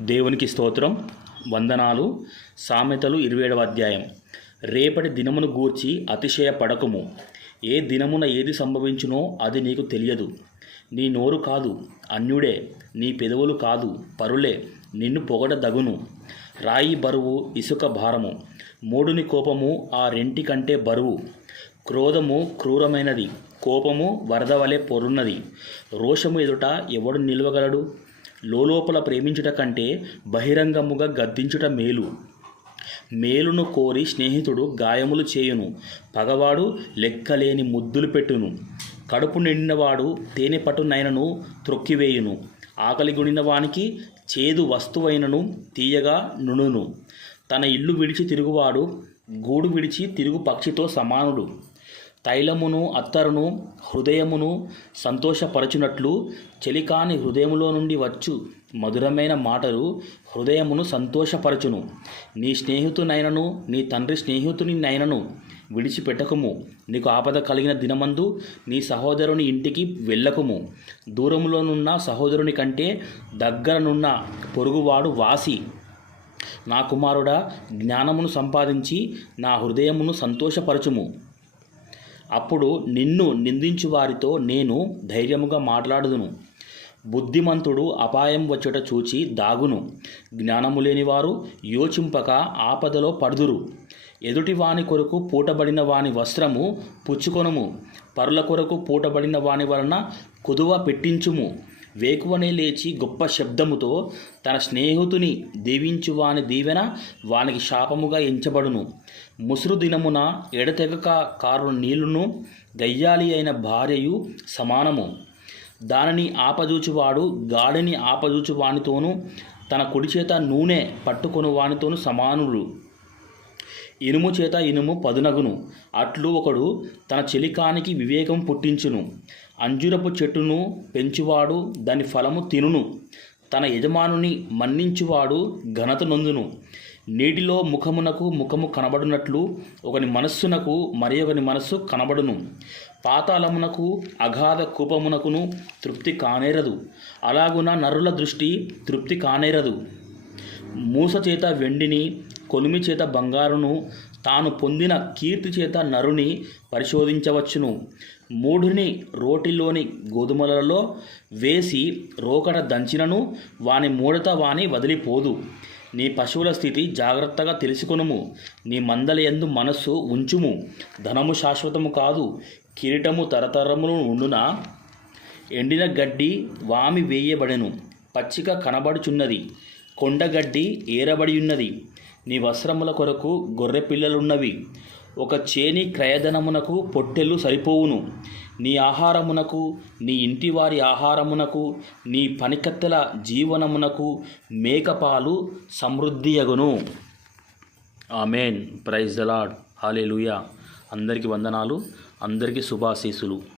దేవునికి స్తోత్రం. వందనాలు. సామెతలు ఇరవై ఏడవ అధ్యాయం. రేపటి దినమును గూర్చి అతిశయ పడకము ఏ దినమున ఏది సంభవించునో అది నీకు తెలియదు. నీ నోరు కాదు అన్యుడే. నీ పెదవులు కాదు పరులే. నిన్ను పొగడ దగును రాయి బరువు ఇసుక భారము. మూడుని కోపము ఆ రెంటి కంటే బరువు. క్రోధము క్రూరమైనది. కోపము వరద వలె పొరున్నది. రోషము ఎదుట ఎవడు నిలవగలడు? లోలోపల ప్రేమించుట కంటే బహిరంగముగా గద్దించుట మేలు. మేలును కోరి స్నేహితుడు గాయములు చేయును. పగవాడు లెక్కలేని ముద్దులు పెట్టును. కడుపు నిండినవాడు తేనె పట్టునైనను త్రొక్కివేయును. ఆకలి గుడినవానికి చేదు వస్తువైనను తీయగా నునును. తన ఇల్లు విడిచి తిరుగువాడు గూడు విడిచి తిరుగు పక్షితో సమానుడు. తైలమును అత్తరును హృదయమును సంతోషపరచునట్లు చెలికాని హృదయములో నుండి వచ్చు మధురమైన మాటలు హృదయమును సంతోషపరచును. నీ స్నేహితునైనను నీ తండ్రి స్నేహితునినైనను విడిచిపెట్టకుము. నీకు ఆపద కలిగిన దినమందు నీ సహోదరుని ఇంటికి వెళ్ళకుము. దూరములోనున్న సహోదరుని కంటే దగ్గరనున్న పొరుగువాడు వాసి. నా కుమారుడా జ్ఞానమును సంపాదించి నా హృదయమును సంతోషపరచుము. అప్పుడు నిన్ను నిందించు వారితో నేను ధైర్యముగా మాట్లాడుదును. బుద్ధిమంతుడు అపాయం వచ్చుట చూచి దాగును. జ్ఞానము లేనివారు యోచింపక ఆపదలో పడుదురు. ఎదుటి వాని కొరకు పూటబడిన వాని వస్త్రము పుచ్చుకొనుము. పరుల కొరకు పూటబడిన వాని వలన కుదువ పెట్టించుము. వేకువనే లేచి గొప్ప శబ్దముతో తన స్నేహితుని దీవించు వాని దీవెన వానికి శాపముగా ఎంచబడును. ముసురు దినమున ఎడతెగక కారు నీళ్ళును గయ్యాలి అయిన భార్యయు సమానము. దానిని ఆపజూచువాడు గాడిని ఆపజూచువానితోనూ తన కుడి చేత నూనె పట్టుకొను వానితోనూ సమానులు. ఇనుము చేత ఇనుము పదునగును. అట్లు ఒకడు తన చెలికానికి వివేకం పుట్టించును. అంజురపు చెట్టును పెంచువాడు దాని ఫలము తినును. తన యజమానుని మన్నించువాడు ఘనత నొందును. నీటిలో ముఖమునకు ముఖము కనబడినట్లు ఒకని మనస్సునకు మరి ఒకని మనస్సు కనబడును. పాతాళమునకు అగాధ కూపమునకును తృప్తి కానేరదు. అలాగున నరుల దృష్టి తృప్తి కానేరదు. మూసచేత వెండిని కొలిమి చేత బంగారును తాను పొందిన కీర్తి చేత నరుని పరిశోధించవచ్చును. మూఢుని రోటిలోని గోధుమలలో వేసి రోకడ దంచినను వాని మూడత వాని వదిలిపోదు. నీ పశువుల స్థితి జాగ్రత్తగా తెలుసుకొనుము. నీ మందల ఎందు మనస్సు ఉంచుము. ధనము శాశ్వతము కాదు. కిరీటము తరతరములు ఉండునా? ఎండిన గడ్డి వామి వేయబడెను. పచ్చిక కనబడుచున్నది. కొండగడ్డి ఏరబడి ఉన్నది నీ వస్త్రముల కొరకు గొర్రె పిల్లలున్నవి. ఒక చేని క్రయధనమునకు పొట్టెలు సరిపోవును. నీ ఆహారమునకు నీ ఇంటివారి ఆహారమునకు నీ పనికత్తెల జీవనమునకు మేకపాలు సమృద్ధియగును. ఆమెన్. ప్రైజ్ దలాడ్ హాలే లూయా అందరికీ వందనాలు. అందరికీ శుభాశీసులు